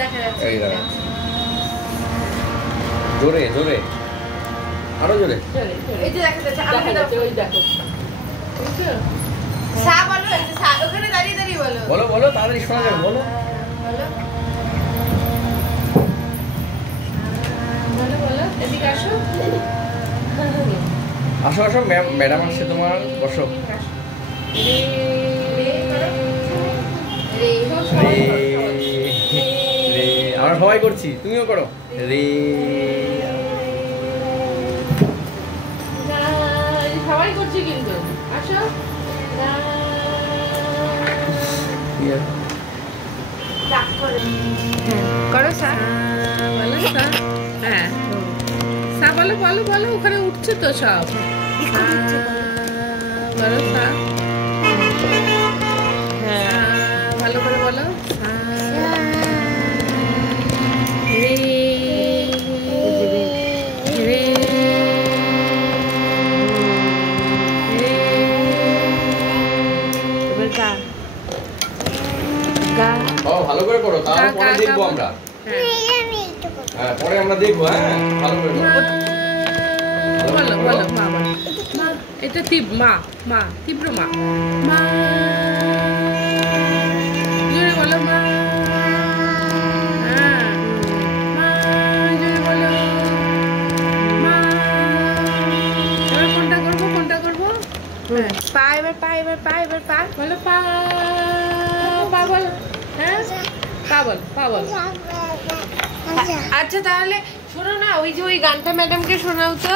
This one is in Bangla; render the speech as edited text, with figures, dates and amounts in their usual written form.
এই দাঁড়া, জোরে জোরে, আরো জোরে। এই যে দেখা যাচ্ছে, আমাকে দাও, ওই দেখো। সা বলো, এই যে সা, ওখানে দাঁড়িয়ে দাঁড়িয়ে বলো। বলো বলো, তাড়াতাড়ি শোনা যাবে, বলো বলো বলো বলো, এদিকে আসো। আসো আসো, ম্যাডাম আসছে তোমার, বসো। রে রে, আমরা সবাই করছি, তুমিও করো রে। সবাই করছি কিন্তু, আসো। করো সা, বলো সা। হ্যাঁ সা বলো বলো বলো, ওখানে উঠছে তো সব। বলো সা, ভালো করে বলো। রে রে ভালো করে করো, তাহলে পরে দেখবো আমরা। হ্যাঁ পরে আমরা দেখবো। হ্যাঁ ভালো করে বলো বলো, মা বলো। এটা তীব্র মা, মা তীব্র মা, মা জোরে বলো মা। হ্যাঁ মা, জোরে বলো মা। এবার কোনটা করবো, কোনটা করবো? হ্যাঁ পা, এবার পা, এবার পা, এবার পা বলো, পা পা বলো। হ্যাঁ পা বলো, পা বলো। আচ্ছা তাহলে শোনো না, ওই যে ওই গানটা ম্যাডামকে শোনাও তো।